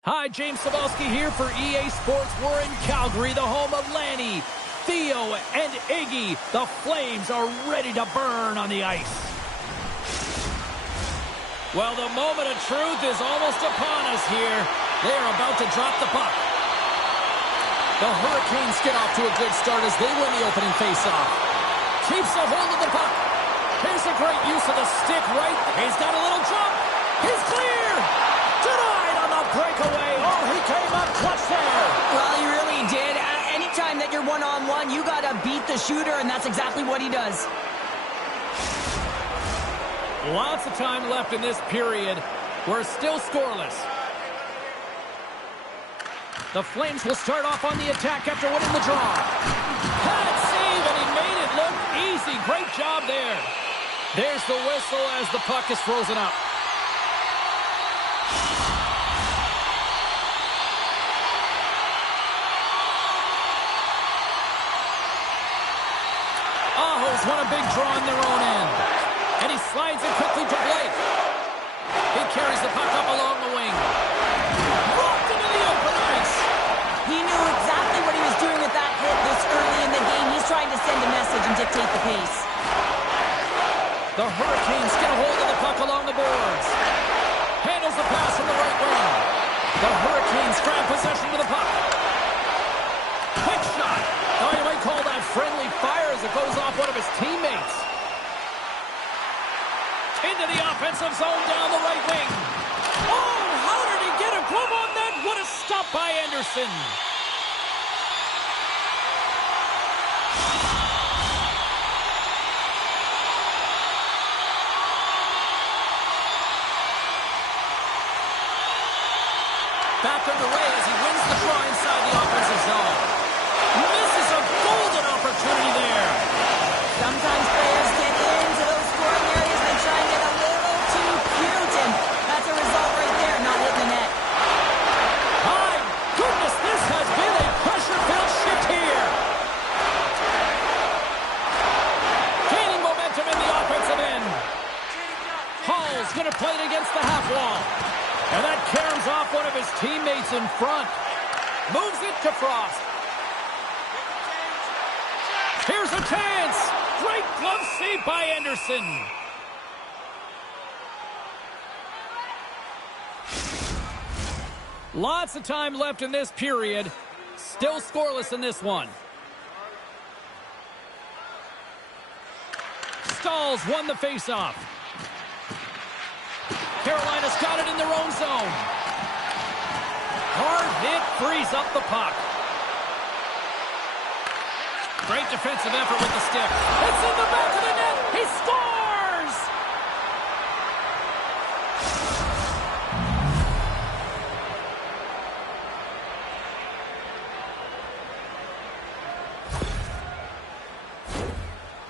Hi, James Cebulski here for EA Sports. We're in Calgary, the home of Lanny, Theo, and Iggy. The Flames are ready to burn on the ice. Well, the moment of truth is almost upon us here. They are about to drop the puck. The Hurricanes get off to a good start as they win the opening faceoff. Keeps a hold of the puck. Here's a great use of the stick right. He's got a little jump. He's clear. Denied on the breakaway. Oh, he came up clutch there. Well, he really did. Anytime that you're one-on-one, you got to beat the shooter, and that's exactly what he does. Lots of time left in this period. We're still scoreless. The Flames will start off on the attack after winning the draw. Bad save, and he made it look easy. Great job there. There's the whistle as the puck is frozen up. Aho's won a big draw in their own end. And he slides it quickly to Blake. He carries the puck up along the wing. Walked into the open ice. He knew exactly what he was doing with that hit this early in the game. He's trying to send a message and dictate the pace. The Hurricanes get a hold of the puck along the boards. Handles the pass from the right wing. The Hurricanes grab possession with the puck. Quick shot. Oh, you might call that friendly fire as it goes off one of his teammates. Into the offensive zone down the right wing. Oh, how did he get a glove on that? What a stop by Anderson. Back underway as he wins the draw inside the offensive zone. Misses a golden opportunity there. Sometimes players get into those scoring areas. They try and get a little too cute, and that's a result right there, not hitting the net. My goodness, this has been a pressure-filled shift here. Gaining momentum in the offensive end. Hall's going to play it against the half wall. And that caroms off one of his teammates in front. Moves it to Frost. Here's a chance. Great glove save by Anderson. Lots of time left in this period. Still scoreless in this one. Stalls won the faceoff. Carolina's got it in their own zone. Hard hit frees up the puck. Great defensive effort with the stick. It's in the back of the net. He scores!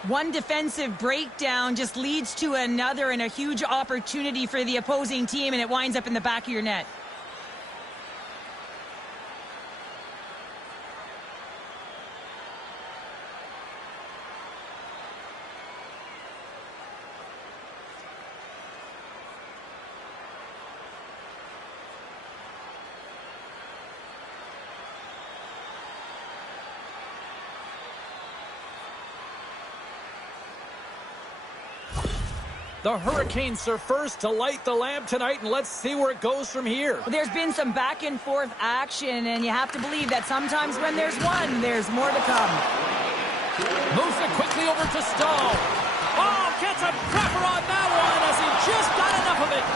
One defensive breakdown just leads to another and a huge opportunity for the opposing team, and it winds up in the back of your net. The Hurricanes are first to light the lamp tonight, and let's see where it goes from here. There's been some back and forth action, and you have to believe that sometimes when there's one, there's more to come. Moves it quickly over to Stahl. Oh, gets a crapper on that one as he just got enough of it.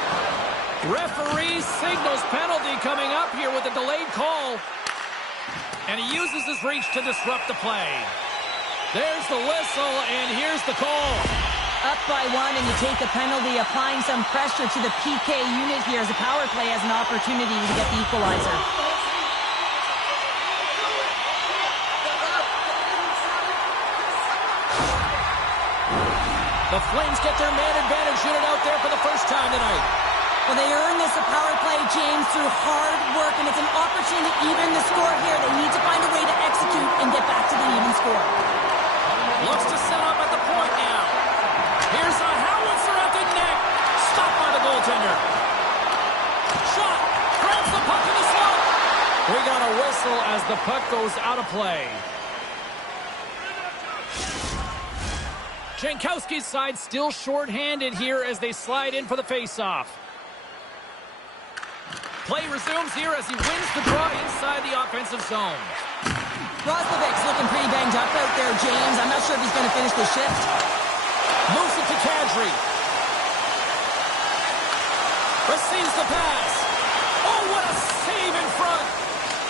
Referee signals penalty coming up here with a delayed call. And he uses his reach to disrupt the play. There's the whistle, and here's the call. Up by one, and you take the penalty, applying some pressure to the PK unit here as the power play has an opportunity to get the equalizer. The Flames get their man advantage unit out there for the first time tonight. Well, they earn this a power play, James, through hard work, and it's an opportunity to even the score here. They need to find a way to execute and get back to the even score. Looks to set up at the point now. Here's a howitzer at the net. Stopped by the goaltender. Shot. Grabs the puck in the puck goes out of play. Jankowski's side still short-handed here as they slide in for the face-off. Play resumes here as he wins the draw inside the offensive zone. Roslovic's looking pretty banged up out there, James. I'm not sure if he's going to finish the shift. Moves it to Kadri. Receives the pass. Oh, what a save in front.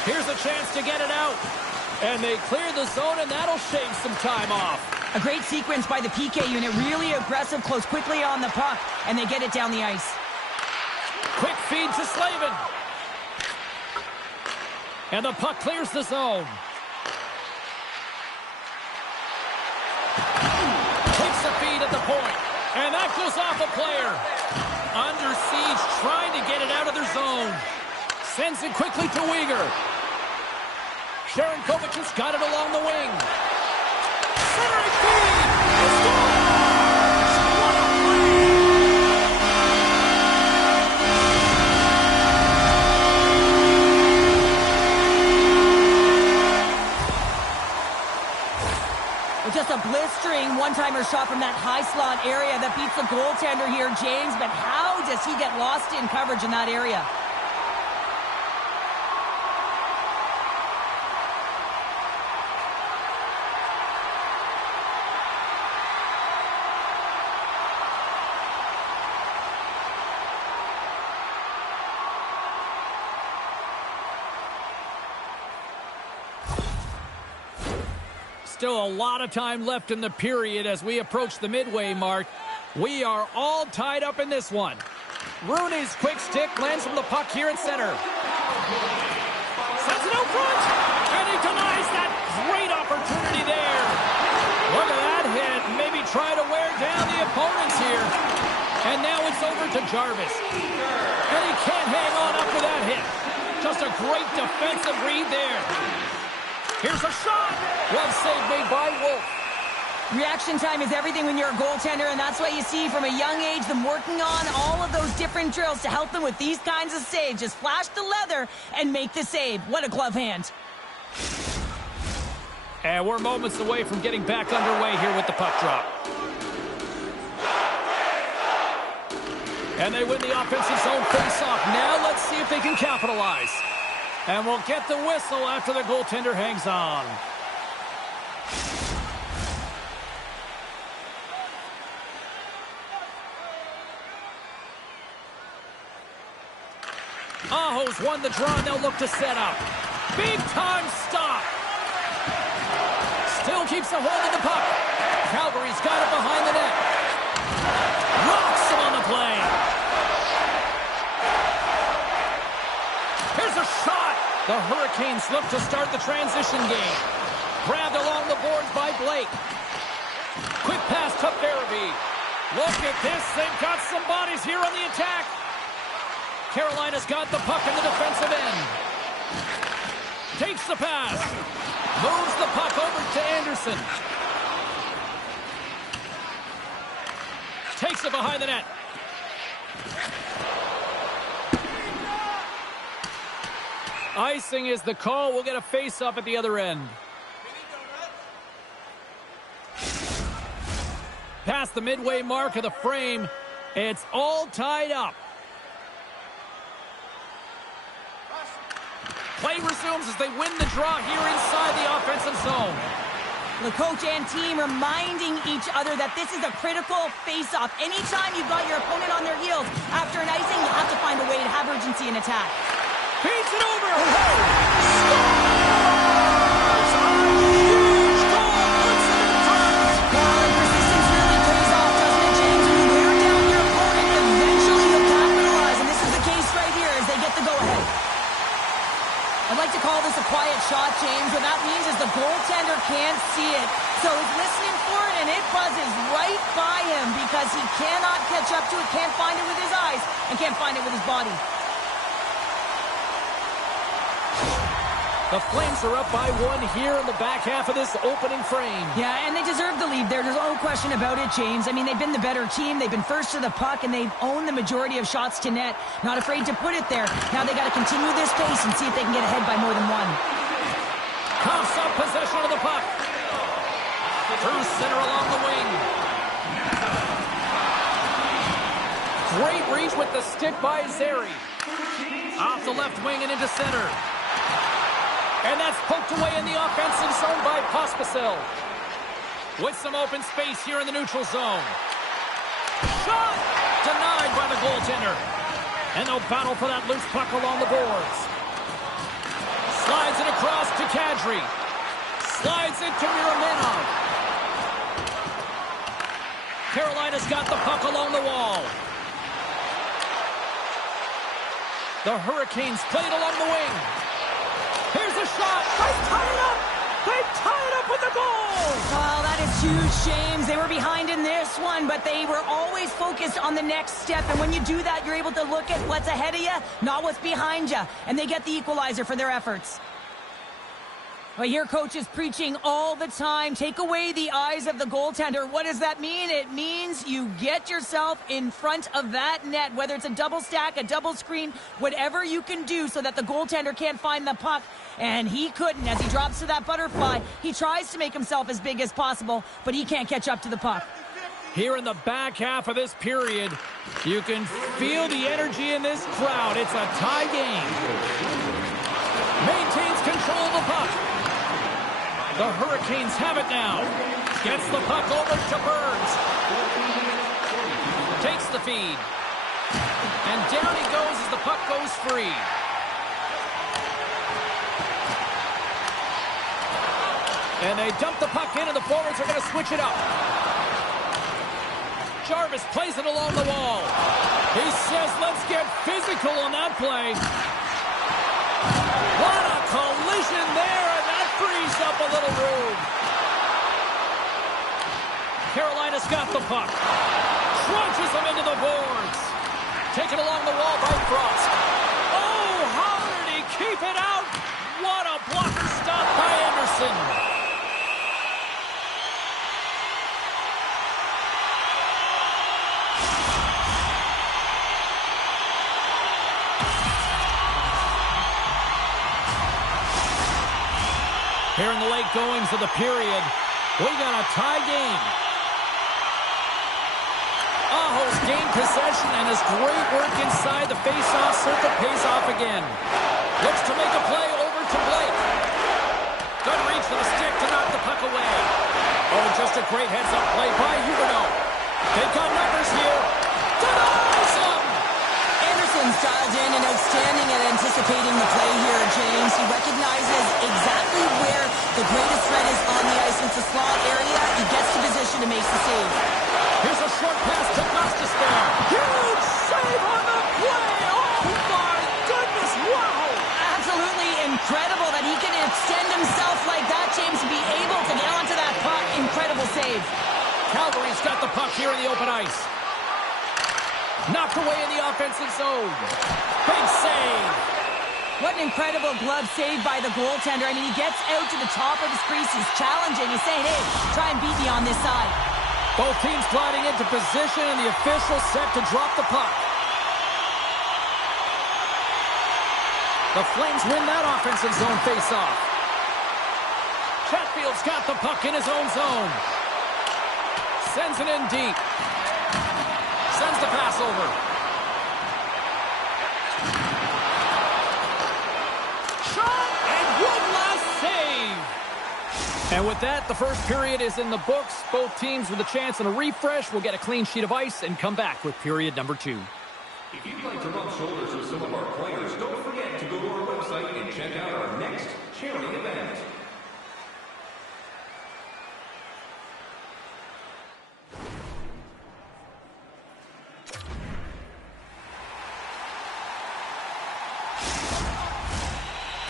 Here's a chance to get it out. And they clear the zone, and that'll shave some time off. A great sequence by the PK unit. Really aggressive, close quickly on the puck, and they get it down the ice. Quick feed to Slavin. And the puck clears the zone. Takes the feed at the point. And that goes off a player. Under siege, trying to get it out of their zone. Sends it quickly to Uyghur. Sharon Kovacic's got it along the wing. Centering feed! He scores! What a play! With just a blistering one-timer shot from that high slot area that beats the goaltender here, James. But how does he get lost in coverage in that area? Still a lot of time left in the period as we approach the midway mark. We are all tied up in this one. Rooney's quick stick lands from the puck here at center. Sends it out front, and he denies that great opportunity there. Look at that hit. Maybe try to wear down the opponents here. And now it's over to Jarvis. And he can't hang on after that hit. Just a great defensive read there. Here's a shot. Glove save made by Wolf. Reaction time is everything when you're a goaltender, and that's what you see from a young age, them working on all of those different drills to help them with these kinds of saves. Just flash the leather and make the save. What a glove hand. And we're moments away from getting back underway here with the puck drop. And they win the offensive zone face-off. Now let's see if they can capitalize. And we'll get the whistle after the goaltender hangs on. Aho's won the draw, and they'll look to set up. Big-time stop. Still keeps a hold of the puck. Calgary's got it behind the net. Rocks him on the play. Here's a shot. The Hurricanes look to start the transition game. Grabbed along the boards by Blake. Quick pass to Farabee. Look at this. They've got some bodies here on the attack. Carolina's got the puck in the defensive end. Takes the pass. Moves the puck over to Anderson. Takes it behind the net. Icing is the call. We'll get a face-off at the other end. Past the midway mark of the frame. It's all tied up. Play resumes as they win the draw here inside the offensive zone. The coach and team reminding each other that this is a critical face-off. Anytime you've got your opponent on their heels after an icing, you have to find a way to have urgency in attack. Feeds it over. Scores! A huge goal puts them in front. Persistence really pays off, doesn't it, James? When you wear down your opponent, eventually you'll capitalize. And this is the case right here as they get the go-ahead. I'd like to call this a quiet shot, James. What that means is the goaltender can't see it. So he's listening for it, and it buzzes right by him because he cannot catch up to it, can't find it with his eyes, and can't find it with his body. The Flames are up by one here in the back half of this opening frame. Yeah, and they deserve the lead there. There's no question about it, James. I mean, they've been the better team. They've been first to the puck, and they've owned the majority of shots to net. Not afraid to put it there. Now they got to continue this pace and see if they can get ahead by more than one. Possession of the puck. Through center along the wing. Great reach with the stick by Zary. Off the left wing and into center. And that's poked away in the offensive zone by Pospisil. With some open space here in the neutral zone. Shot! Denied by the goaltender. And they'll battle for that loose puck along the boards. Slides it across to Kadri. Slides it to Miraminov. Carolina's got the puck along the wall. The Hurricanes play it along the wing. Here's a shot. They tie it up. They tie it up with the goal. Oh, that is huge, James. They were behind in this one, but they were always focused on the next step. And when you do that, you're able to look at what's ahead of you, not what's behind you. And they get the equalizer for their efforts. But here, coach is preaching all the time. Take away the eyes of the goaltender. What does that mean? It means you get yourself in front of that net, whether it's a double stack, a double screen, whatever you can do so that the goaltender can't find the puck. And he couldn't. As he drops to that butterfly, he tries to make himself as big as possible, but he can't catch up to the puck. Here in the back half of this period, you can feel the energy in this crowd. It's a tie game. Maintains control of the puck. The Hurricanes have it now. Gets the puck over to Burns. Takes the feed. And down he goes as the puck goes free. And they dump the puck in, and the forwards are going to switch it up. Jarvis plays it along the wall. He says, let's get physical on that play. What a collision there, and that frees up a little room. Carolina's got the puck. Crunches them into the boards. Taken along the wall by Frost. Oh, how did he keep it out? What a blocker stop by Anderson. Here in the late goings of the period, we got a tie game. Aho's gained possession, and his great work inside the face-off circle pays off again. Looks to make a play over to Blake. Good reach for the stick to knock the puck away. Oh, just a great heads-up play by Huberdeau. They've got numbers here. Denies him! Anderson's dialed in and outstanding at anticipating the play here, James. He recognizes exactly where the greatest threat is on the ice. It's a slot area. He gets to position and makes the save. Here's a short pass to Gustus there. Huge save on the play. Oh, my goodness. Wow. Absolutely incredible that he can extend himself like that, James, to be able to get onto that puck. Incredible save. Calgary's got the puck here in the open ice. Knocked away in the offensive zone. Big save. What an incredible glove save by the goaltender. I mean, he gets out to the top of his crease. He's challenging. He's saying, hey, try and beat me on this side. Both teams gliding into position, and the official set to drop the puck. The Flames win that offensive zone face-off. Chatfield's got the puck in his own zone. Sends it in deep. Sends the pass over. Shot! And one last save! And with that, the first period is in the books. Both teams with a chance and a refresh will get a clean sheet of ice and come back with period number 2. If you'd like to rub shoulders with some of our players, don't forget to go to our website and check out our next charity event.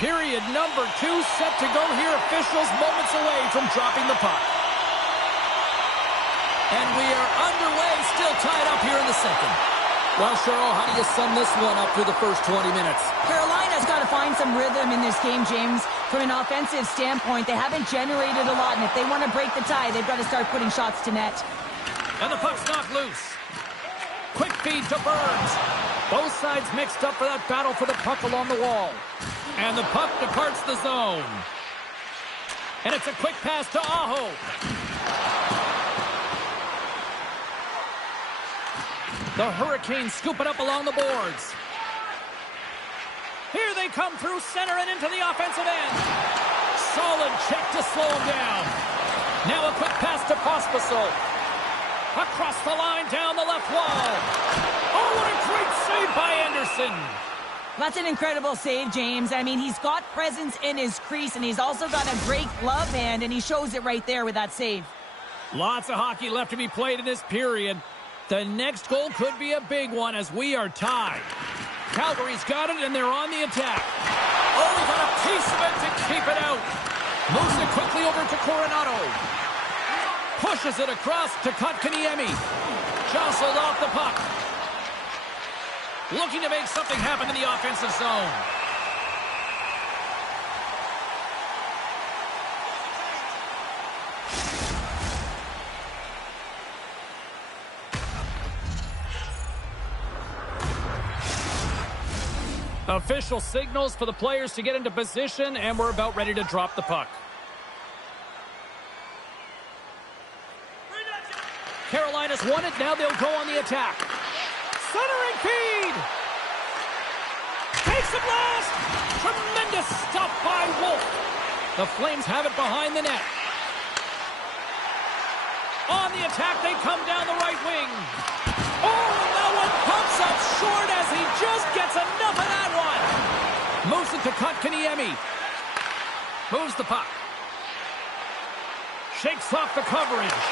Period number 2 set to go here. Officials moments away from dropping the puck. And we are underway, still tied up here in the second. Well, Cheryl, how do you sum this one up through the first 20 minutes? Carolina's got to find some rhythm in this game, James. From an offensive standpoint, they haven't generated a lot, and if they want to break the tie, they've got to start putting shots to net. And the puck's knocked loose. Quick feed to Burns. Both sides mixed up for that battle for the puck along the wall. And the puck departs the zone. And it's a quick pass to Aho. The Hurricanes scoop it up along the boards. Here they come through center and into the offensive end. Solid check to slow him down. Now a quick pass to Pospisil. Across the line, down the left wall. Oh, what a great save by Anderson. That's an incredible save, James. I mean, he's got presence in his crease, and he's also got a great glove hand, and he shows it right there with that save. Lots of hockey left to be played in this period. The next goal could be a big one as we are tied. Calgary's got it, and they're on the attack. Oh, he got a piece of it to keep it out. Moves it quickly over to Coronado. Pushes it across to Kotkaniemi. Jostled off the puck. Looking to make something happen in the offensive zone. Official signals for the players to get into position, and we're about ready to drop the puck. Carolina's won it. Now they'll go on the attack. Centering feed. Takes a blast. Tremendous stop by Wolf. The Flames have it behind the net. On the attack, they come down the right wing. Oh, that one pumps up short as he just gets enough of that one. Moves it to Kotkaniemi. Moves the puck. Shakes off the coverage.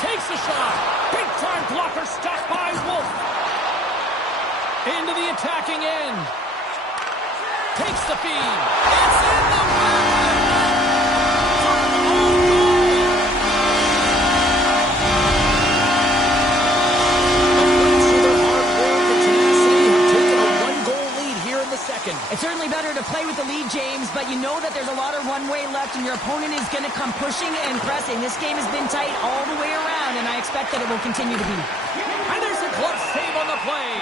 Takes a shot. Big-time blocker stopped by Wolf. Into the attacking end. Takes the feed. It's in the back. It's certainly better to play with the lead, James, but you know that there's a lot of runway left and your opponent is going to come pushing and pressing. This game has been tight all the way around, and I expect that it will continue to be. And there's a glove save on the play.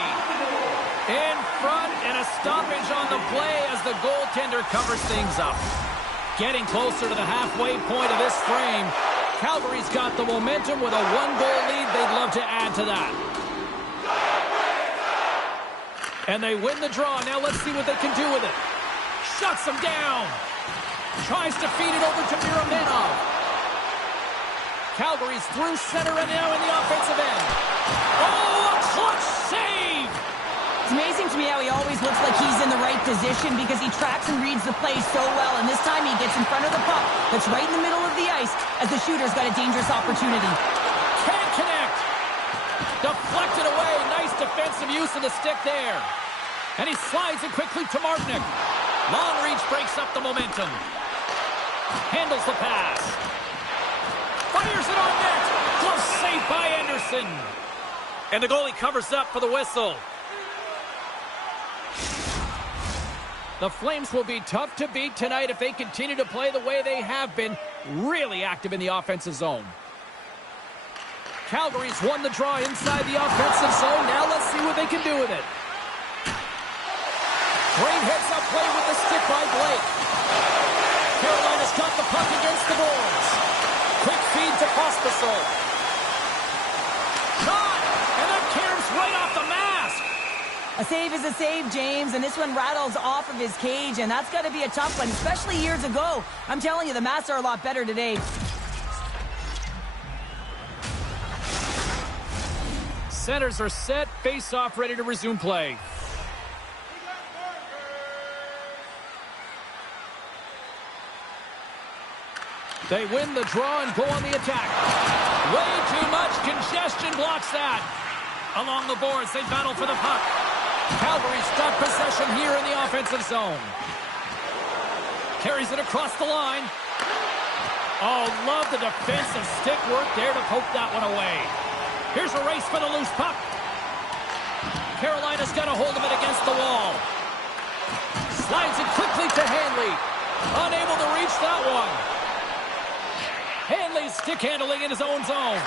In front and a stoppage on the play as the goaltender covers things up. Getting closer to the halfway point of this frame. Calgary's got the momentum with a one-goal lead. They'd love to add to that. And they win the draw. Now let's see what they can do with it. Shuts him down. Tries to feed it over to Miraminov. Calgary's through center and now in the offensive end. Oh, a clutch save! It's amazing to me how he always looks like he's in the right position because he tracks and reads the play so well. And this time he gets in front of the puck that's right in the middle of the ice as the shooter's got a dangerous opportunity. Can't connect. Deflected away. Nice defensive use of the stick there. And he slides it quickly to Martinick. Long reach breaks up the momentum. Handles the pass. Fires it on net. Close save by Anderson. And the goalie covers up for the whistle. The Flames will be tough to beat tonight if they continue to play the way they have been, really active in the offensive zone. Calgary's won the draw inside the offensive zone. Now let's see what they can do with it. Great heads-up play with the stick by Blake. Carolina's got the puck against the boards. Quick feed to Pospisil. Shot! And that caroms right off the mask. A save is a save, James, and this one rattles off of his cage, and that's got to be a tough one, especially years ago. I'm telling you, the masks are a lot better today. Centers are set, face-off ready to resume play. They win the draw and go on the attack. Way too much congestion blocks that. Along the boards, they battle for the puck. Calgary's got possession here in the offensive zone. Carries it across the line. Oh, love the defensive stick work there to poke that one away. Here's a race for the loose puck. Carolina's got a hold of it against the wall. Slides it quickly to Hanley. Unable to reach that one. Hanley's stick handling in his own zone.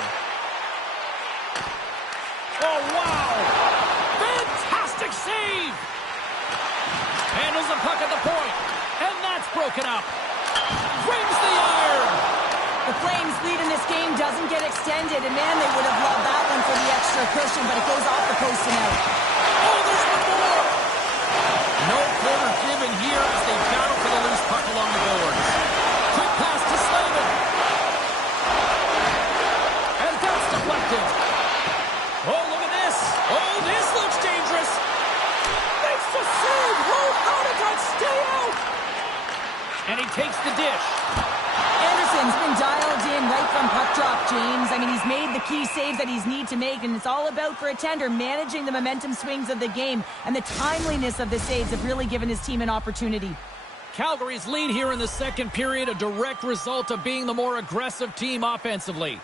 Oh, wow. Fantastic save. Handles the puck at the point. And that's broken up. Brings the eye. lead in this game doesn't get extended, and man, they would have loved that one for the extra cushion, but it goes off the post and out. Oh, there's one more! No quarter given here as they battle for the loose puck along the boards. Quick pass to Slavin. And that's deflected. Oh, look at this. Oh, this looks dangerous. Makes the save. Oh, how did that stay out? And he takes the dish. Anderson's been dialed in right from puck drop, James. I mean, he's made the key saves that he's need to make, and it's all about, for a tender, managing the momentum swings of the game, and the timeliness of the saves have really given his team an opportunity. Calgary's lead here in the second period, a direct result of being the more aggressive team offensively.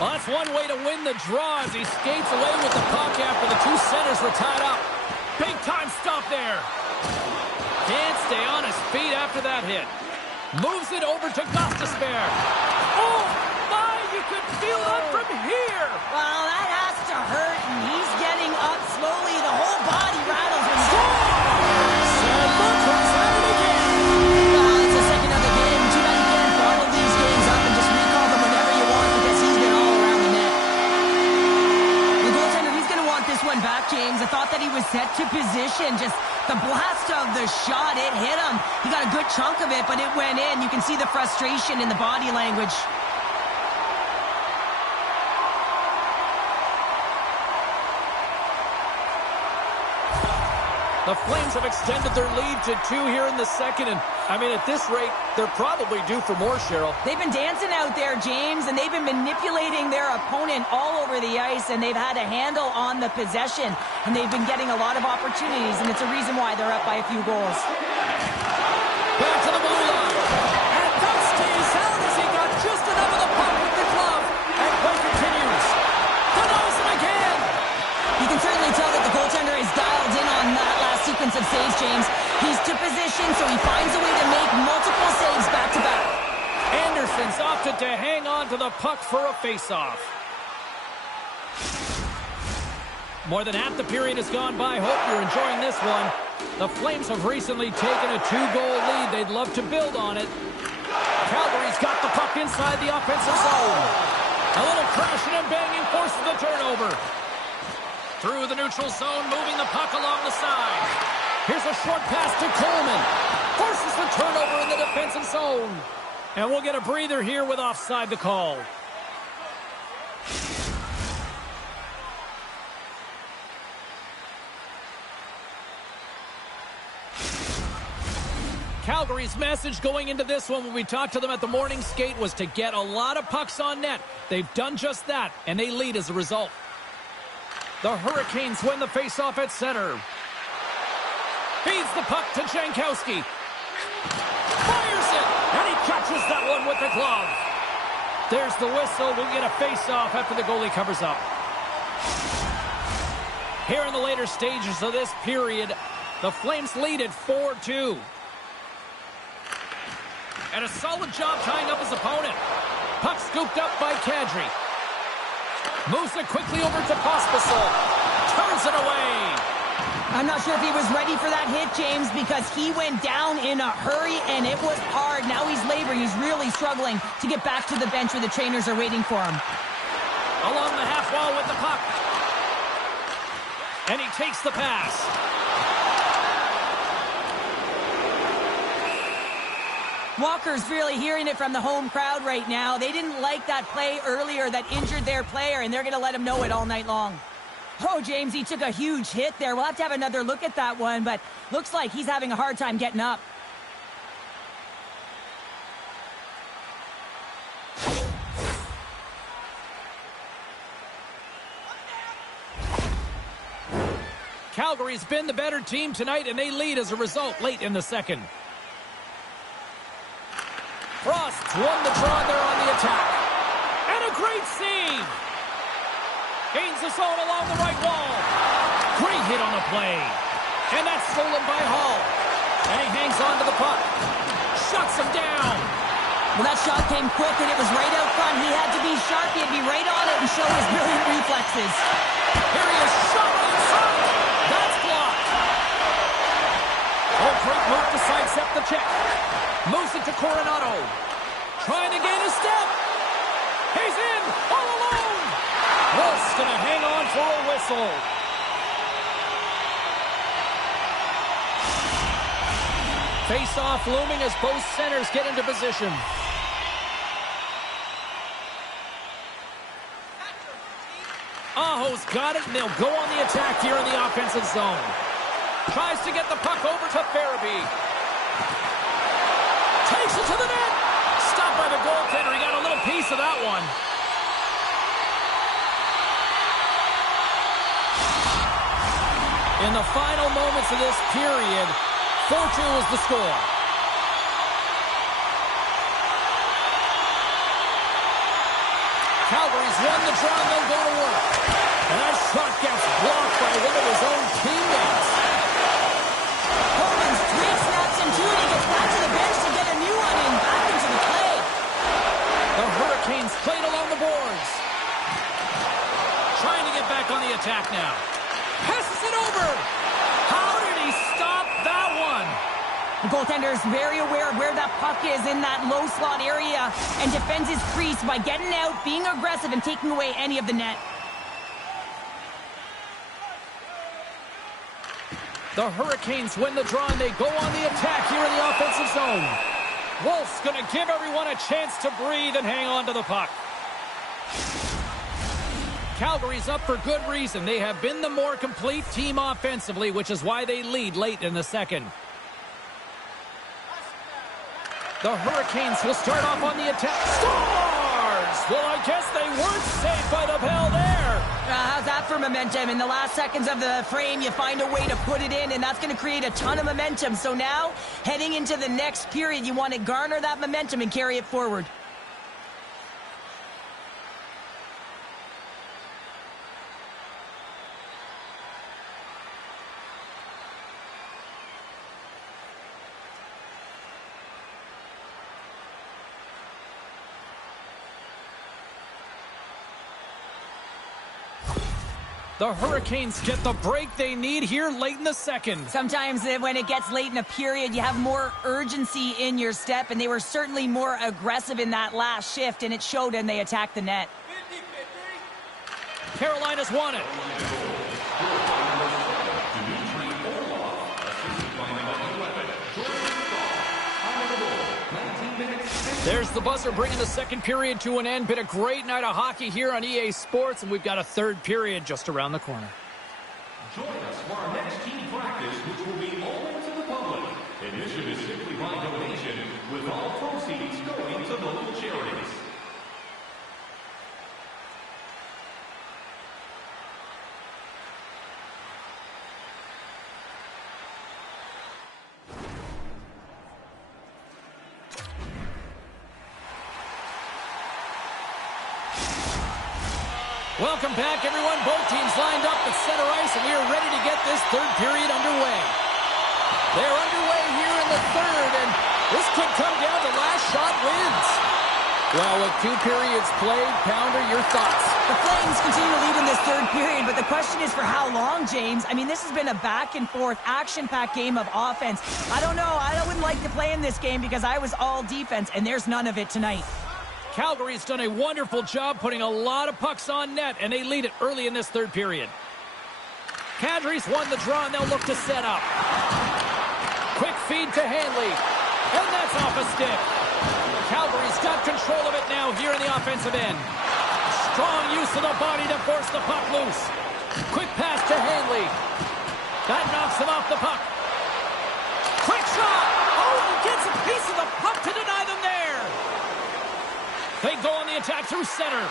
Well, that's one way to win the draw as he skates away with the puck after the two centers were tied up. Big time stop there. Can't stay on his feet after that hit. Moves it over to Gostisbehere. Oh, my, you could feel that from here. Well, that has to hurt, and he's getting up slowly. The whole body rattles when he's Sandberg comes at it again. Well, it's the second of the game. Too bad you can't bottle these games up and just recall them whenever you want, because he's been all around the net. The goaltender, he's going to want this one back, James. I thought that he was set to position. Just the blast of the shot, it hit him. He got a good chunk of it, but it went in. You can see the frustration in the body language. The Flames have extended their lead to 2 here in the second, and I mean, at this rate, they're probably due for more, Cheryl. They've been dancing out there, James, and they've been manipulating their opponent all over the ice, and they've had a handle on the possession, and they've been getting a lot of opportunities, and it's a reason why they're up by a few goals. Back to the blue line. And that stays out as he got just enough of the puck with the glove. And play continues. Denies him again. You can certainly tell that the goaltender is dialed in on that last sequence of saves, James. He's to position, so he finds a way to make multiple saves back-to-back. Anderson's opted to hang on to the puck for a face-off. More than half the period has gone by. Hope you're enjoying this one. The Flames have recently taken a 2-goal lead. They'd love to build on it. Calgary's got the puck inside the offensive zone. A little crashing and banging forces the turnover. Through the neutral zone, moving the puck along the side. Here's a short pass to Coleman. Forces the turnover in the defensive zone. And we'll get a breather here with offside the call. Calgary's message going into this one when we talked to them at the morning skate was to get a lot of pucks on net. They've done just that, and they lead as a result. The Hurricanes win the faceoff at center. Feeds the puck to Jankowski. Fires it, and he catches that one with the glove. There's the whistle. We'll get a faceoff after the goalie covers up. Here in the later stages of this period, the Flames lead at 4-2. And a solid job tying up his opponent. Puck scooped up by Kadri. Moves it quickly over to Pospisil. Turns it away. I'm not sure if he was ready for that hit, James, because he went down in a hurry, and it was hard. Now he's laboring. He's really struggling to get back to the bench where the trainers are waiting for him. Along the half wall with the puck. And he takes the pass. Walker's really hearing it from the home crowd right now. They didn't like that play earlier that injured their player, and they're going to let him know it all night long. Oh, James, he took a huge hit there. We'll have to have another look at that one, but looks like he's having a hard time getting up. Calgary's been the better team tonight, and they lead as a result late in the second. Frost's won the draw there on the attack. And a great save. Gains the zone along the right wall. Great hit on the play. And that's stolen by Hall. And he hangs on to the puck. Shuts him down. Well, that shot came quick, and it was right out front. He had to be sharp. He had to be right on it and show his brilliant reflexes. Here he is, shot in front. That's blocked. Oh, great move to sidestep the check. Moves it to Coronado. Trying to gain a step. He's in all alone. Wolf's going to hang on for a whistle. Face-off looming as both centers get into position. Aho's got it, and they'll go on the attack here in the offensive zone. Tries to get the puck over to Farabee. Takes it to the net. Stopped by the goaltender. He got a little piece of that one. In the final moments of this period, 4-2 is the score. Calgary's won the draw, and they'll go to work. And that shot gets blocked by one of his own teammates. Coleman's 3 snaps and 2, and he gets back to the bench to get a new one and back into the play. The Hurricanes played along the boards. Trying to get back on the attack now. Passes it over. How did he stop that one? The goaltender is very aware of where that puck is in that low slot area and defends his crease by getting out, being aggressive, and taking away any of the net. The Hurricanes win the draw, and they go on the attack here in the offensive zone. Wolf's going to give everyone a chance to breathe and hang on to the puck. Calgary's up for good reason. They have been the more complete team offensively, which is why they lead late in the second. The Hurricanes will start off on the attack. Scores! Well, I guess they weren't safe by the bell there. How's that for momentum? In the last seconds of the frame, you find a way to put it in, and that's going to create a ton of momentum. So now, heading into the next period, you want to garner that momentum and carry it forward. The Hurricanes get the break they need here late in the second. Sometimes when it gets late in a period, you have more urgency in your step, and they were certainly more aggressive in that last shift, and it showed, and they attacked the net. Carolina's won it. There's the buzzer bringing the second period to an end. Been a great night of hockey here on EA Sports, and we've got a third period just around the corner. Join us for our next team practice, which will be open to the public. Admission is simply by donation, with all proceeds going to local charities. Welcome back, everyone. Both teams lined up at center ice, and we are ready to get this third period underway. They're underway here in the third, and this could come down to last shot wins. Well, with 2 periods played, Pounder, your thoughts? The Flames continue to lead in this third period, but the question is for how long, James? I mean, this has been a back-and-forth, action-packed game of offense. I don't know. I wouldn't like to play in this game because I was all defense, and there's none of it tonight. Calgary's done a wonderful job putting a lot of pucks on net, and they lead it early in this third period. Kadri's won the draw, and they'll look to set up. Quick feed to Hanley, and that's off a stick. Calgary's got control of it now here in the offensive end. Strong use of the body to force the puck loose. Quick pass to Hanley. That knocks him off the puck. Quick shot! Oh, he gets a piece of the puck to deny them there. They go on the attack through center.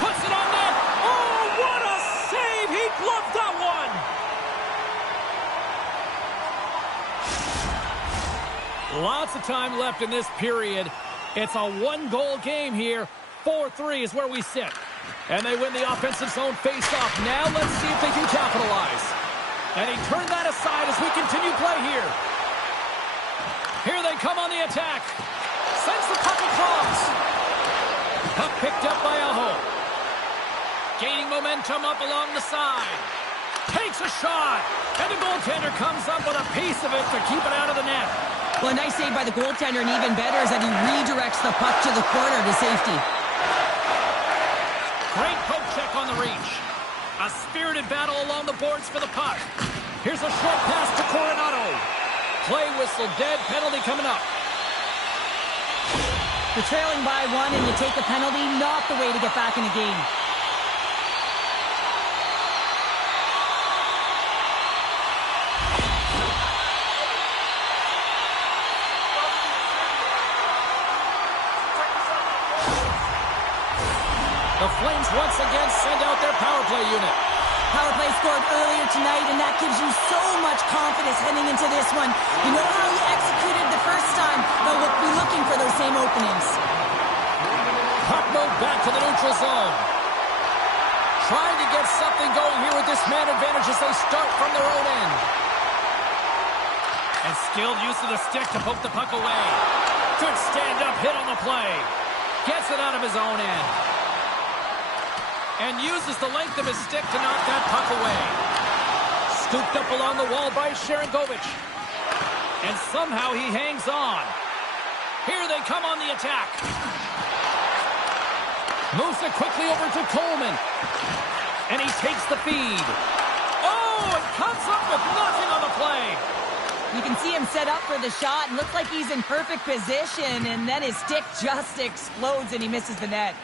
Puts it on net. Oh, what a save! He gloved that one. Lots of time left in this period. It's a 1-goal game here. 4-3 is where we sit. And they win the offensive zone face-off. Now let's see if they can capitalize. And he turned that aside as we continue play here. Here they come on the attack. Sends the puck across. Puck picked up by Aho. Gaining momentum up along the side. Takes a shot. And the goaltender comes up with a piece of it to keep it out of the net. Well, a nice save by the goaltender, and even better is that he redirects kicks the puck to the corner to safety. Great poke check on the reach. A spirited battle along the boards for the puck. Here's a short pass to Coronado. Play whistle dead, penalty coming up. You're trailing by one and you take a penalty, not the way to get back in the game. The Flames once again send out their power play unit. Power play scored earlier tonight, and that gives you so much confidence heading into this one. You know how he executed the first time, but we'll be looking for those same openings. Puck moved back to the neutral zone. Trying to get something going here with this man advantage as they start from their own end. And skilled use of the stick to poke the puck away. Good stand-up hit on the play. Gets it out of his own end. And uses the length of his stick to knock that puck away. Scooped up along the wall by Sharangovich. And somehow he hangs on. Here they come on the attack. Moves it quickly over to Coleman. And he takes the feed. Oh, and comes up with nothing on the play. You can see him set up for the shot and looks like he's in perfect position, and then his stick just explodes and he misses the net.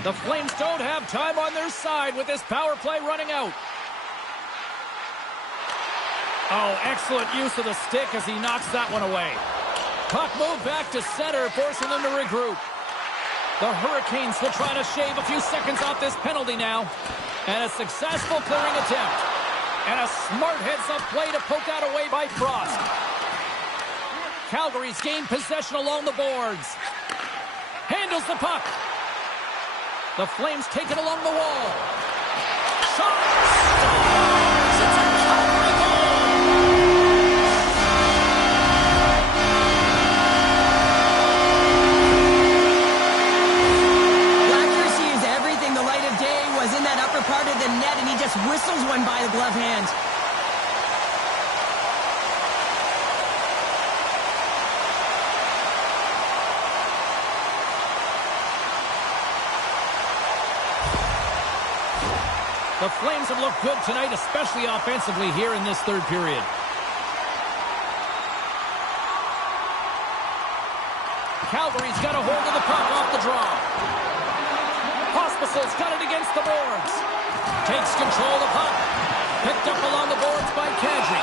The Flames don't have time on their side with this power play running out. Oh, excellent use of the stick as he knocks that one away. Puck moved back to center, forcing them to regroup. The Hurricanes will try to shave a few seconds off this penalty now. And a successful clearing attempt. And a smart heads-up play to poke that away by Frost. Calgary's gained possession along the boards. Handles the puck. The Flames take it along the wall. Shot! Scores! It's a Calgary goal! Accuracy is everything. The light of day was in that upper part of the net, and he just whistles one by the glove hand. The Flames have looked good tonight, especially offensively here in this third period. Calgary's got a hold of the puck off the draw. Pospisil's got it against the boards. Takes control of the puck. Picked up along the boards by Kadri.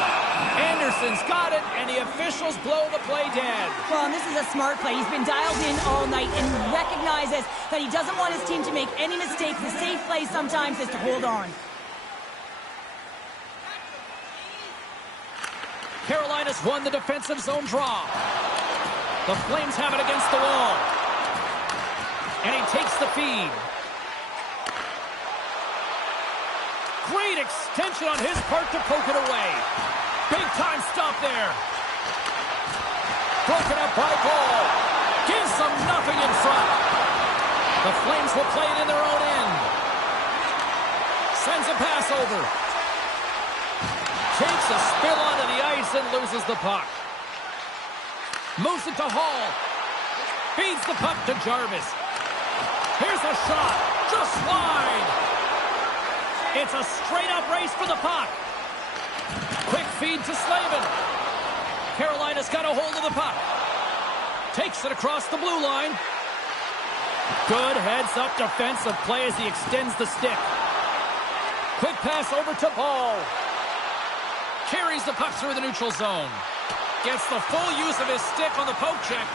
Anderson's got it, and the officials blow the play dead. Well, and this is a smart play. He's been dialed in all night and recognizes that he doesn't want his team to make any mistakes. The safe play sometimes is to hold on. Carolina's won the defensive zone draw. The Flames have it against the wall. And he takes the feed. Great extension on his part to poke it away. Big time stop there. Broken up by Ball. Gives them nothing in front. The Flames will play it in their own end. Sends a pass over. Takes a spill onto the ice and loses the puck. Moves it to Hall. Feeds the puck to Jarvis. Here's a shot. Just wide. It's a straight-up race for the puck. Quick feed to Slavin. Carolina's got a hold of the puck. Takes it across the blue line. Good heads-up defensive play as he extends the stick. Quick pass over to Ball. Carries the puck through the neutral zone. Gets the full use of his stick on the poke check.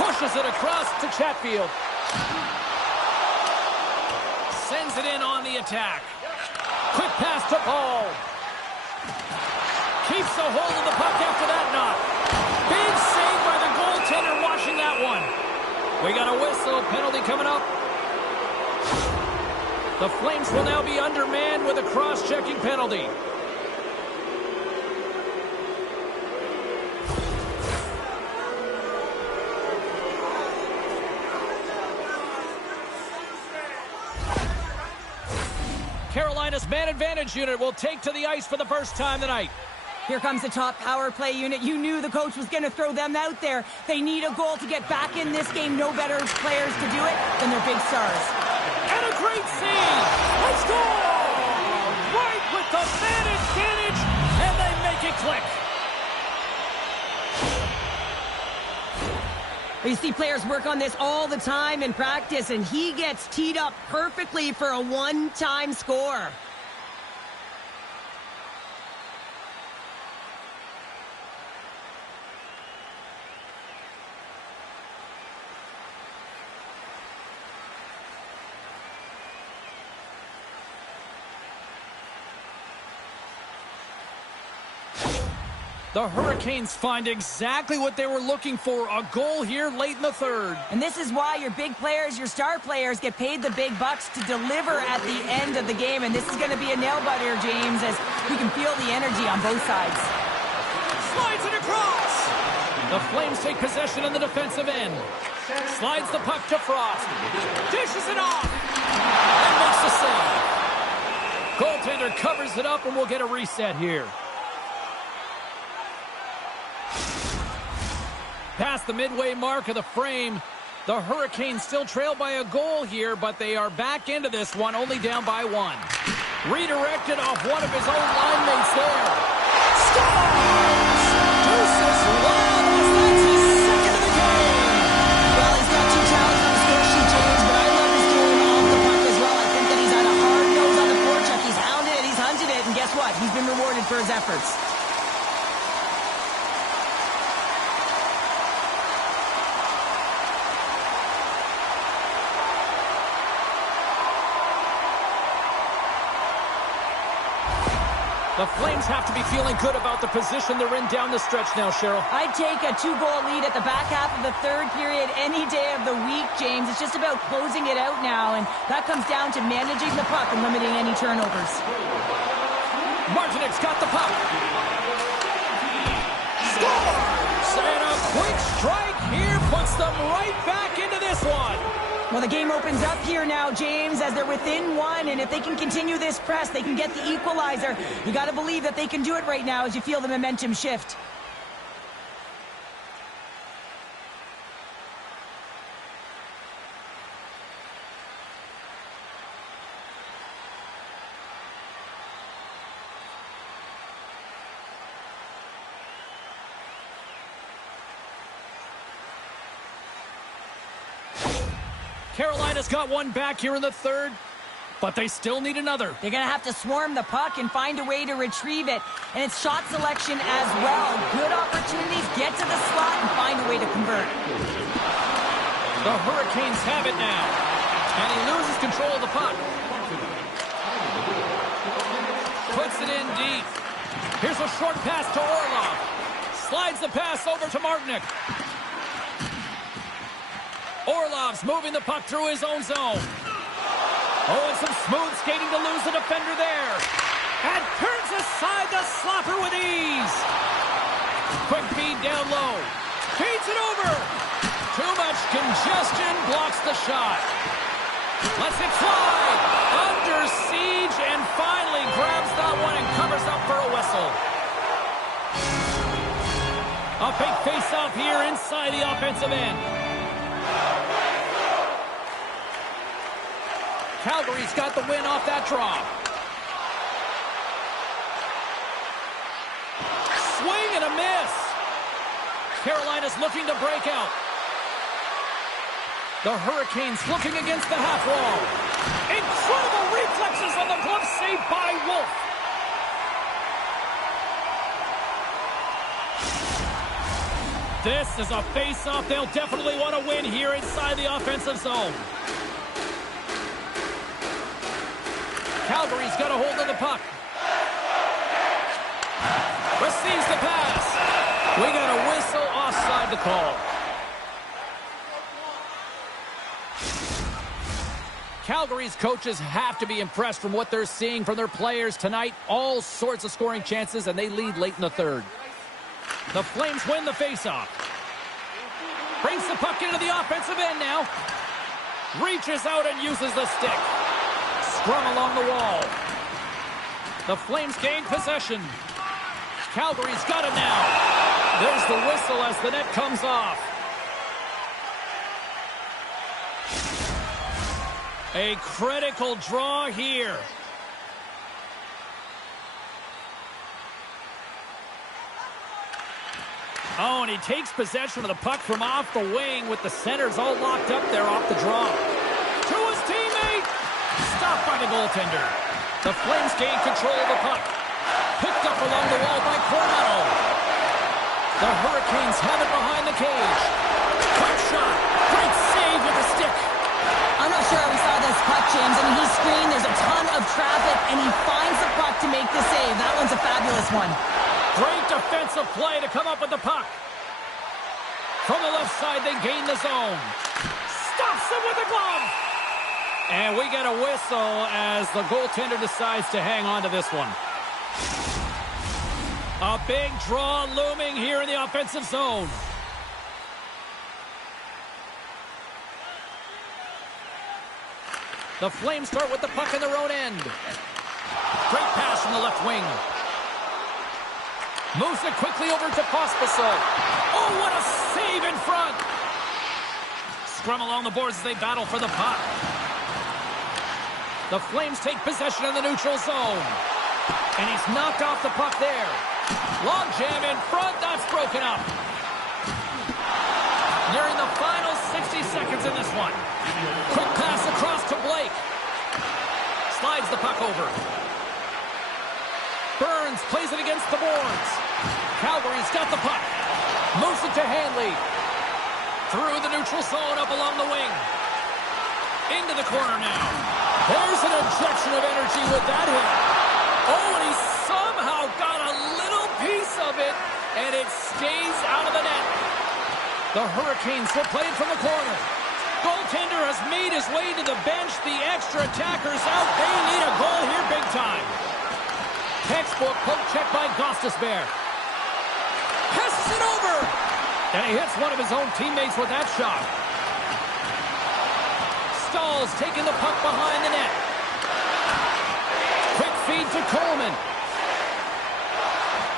Pushes it across to Chatfield. Sends it in on the attack. Quick pass to Ball. Keeps a hold of the puck after that knock. Big save by the goaltender watching that one. We got a whistle. Penalty coming up. The Flames will now be undermanned with a cross-checking penalty. Carolina's man advantage unit will take to the ice for the first time tonight. Here comes the top power play unit. You knew the coach was going to throw them out there. They need a goal to get back in this game. No better players to do it than their big stars. And a great save. Let's go! Right with the man advantage, and they make it click. You see players work on this all the time in practice, and he gets teed up perfectly for a one-time score. The Hurricanes find exactly what they were looking for, a goal here late in the third. And this is why your big players, your star players, get paid the big bucks to deliver at the end of the game. And this is going to be a nail-biter, James, as we can feel the energy on both sides. Slides it across. The Flames take possession in the defensive end. Slides the puck to Frost. Dishes it off. And makes the save. Goaltender covers it up, and we'll get a reset here. Past the midway mark of the frame, the Hurricanes still trail by a goal here, but they are back into this one, only down by one. Redirected off one of his own line mates there. Scores! Deuces Wild, that's his second of the game. Well, he's got 2 talents on the score sheet, James, but I love his game off the puck as well. I think that he's had a hard nose on the forecheck. He's hounded it, he's hunted it, and guess what? He's been rewarded for his efforts. The Flames have to be feeling good about the position they're in down the stretch now, Cheryl. I'd take a 2-goal lead at the back half of the third period any day of the week, James. It's just about closing it out now, and that comes down to managing the puck and limiting any turnovers. Martinik's got the puck. Scores! And a quick strike here puts them right back into this one. Well, the game opens up here now, James, as they're within 1, and if they can continue this press, they can get the equalizer. You got to believe that they can do it right now as you feel the momentum shift. Carolina's got one back here in the third, but they still need another. They're going to have to swarm the puck and find a way to retrieve it. And it's shot selection as well. Good opportunities, get to the slot and find a way to convert. The Hurricanes have it now. And he loses control of the puck. Puts it in deep. Here's a short pass to Orlov. Slides the pass over to Martinik. Orlov's moving the puck through his own zone. Oh, and some smooth skating to lose the defender there. And turns aside the slapper with ease. Quick feed down low. Feeds it over. Too much congestion blocks the shot. Lets it fly. Under siege and finally grabs that one and covers up for a whistle. A big face-off here inside the offensive end. Calgary's got the win off that draw. Swing and a miss. Carolina's looking to break out. The Hurricanes looking against the half wall. Incredible reflexes on the glove save by Wolf. This is a face-off they'll definitely want to win here inside the offensive zone. Calgary's got a hold of the puck. Receives the pass. We got a whistle offside to call. Calgary's coaches have to be impressed from what they're seeing from their players tonight. All sorts of scoring chances, and they lead late in the third. The Flames win the faceoff. Brings the puck into the offensive end now. Reaches out and uses the stick. Scrum along the wall. The Flames gain possession. Calgary's got it now. There's the whistle as the net comes off. A critical draw here. Oh, and he takes possession of the puck from off the wing with the centers all locked up there off the draw. To his teammate. Stopped by the goaltender. The Flames gain control of the puck. Picked up along the wall by Coronado. The Hurricanes have it behind the cage. Quick shot. Great save with the stick. I'm not sure how we saw this puck, James. I mean, he screened. There's a ton of traffic, and he finds the puck to make the save. That one's a fabulous one. Great defensive play to come up with the puck. From the left side, they gain the zone. Stops him with the glove. And we get a whistle as the goaltender decides to hang on to this one. A big draw looming here in the offensive zone. The Flames start with the puck in their own end. Great pass from the left wing. Moves it quickly over to Pospisil. Oh, what a save in front. Scrum along the boards as they battle for the puck. The Flames take possession in the neutral zone. And he's knocked off the puck there. Long jam in front. That's broken up. Nearing the final 60 seconds in this one. Quick pass across to Blake. Slides the puck over. Burns plays it against the boards. Calgary's got the puck. Moves it to Hanley. Through the neutral zone up along the wing. Into the corner now. There's an injection of energy with that hit. Oh, and he somehow got a little piece of it, and it stays out of the net. The Hurricanes will play it from the corner. Goaltender has made his way to the bench. The extra attackers out. They need a goal here big time. Textbook poke check by Gostisbehere. Passes it over. And he hits one of his own teammates with that shot. Stahl's taking the puck behind the net. Quick feed to Coleman.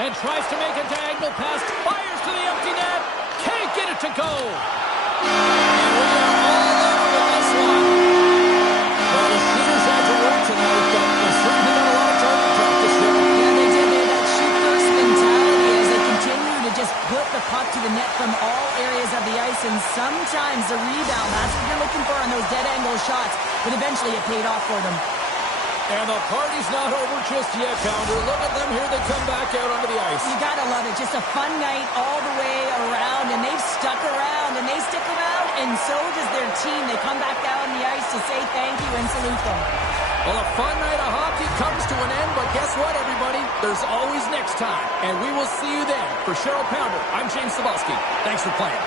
And tries to make a diagonal pass. Fires to the empty net. Can't get it to go. And we are all over with this one. Well, the shooters had to work tonight, but they certainly got a lot of target practice here. Yeah, they did. They had that shoot-first mentality as they continue to just put the puck to the net from all areas of the ice, and sometimes the rebound, that's what you're looking for on those dead-angle shots, but eventually it paid off for them. And the party's not over just yet, Pounder. Look at them here. They come back out onto the ice. You gotta love it. Just a fun night all the way around, and they've stuck around, and they stick around, and so does their team. They come back down on the ice to say thank you and salute them. Well, a fun night of hockey comes to an end, but guess what, everybody? There's always next time, and we will see you then. For Cheryl Pounder, I'm James Cebulski. Thanks for playing.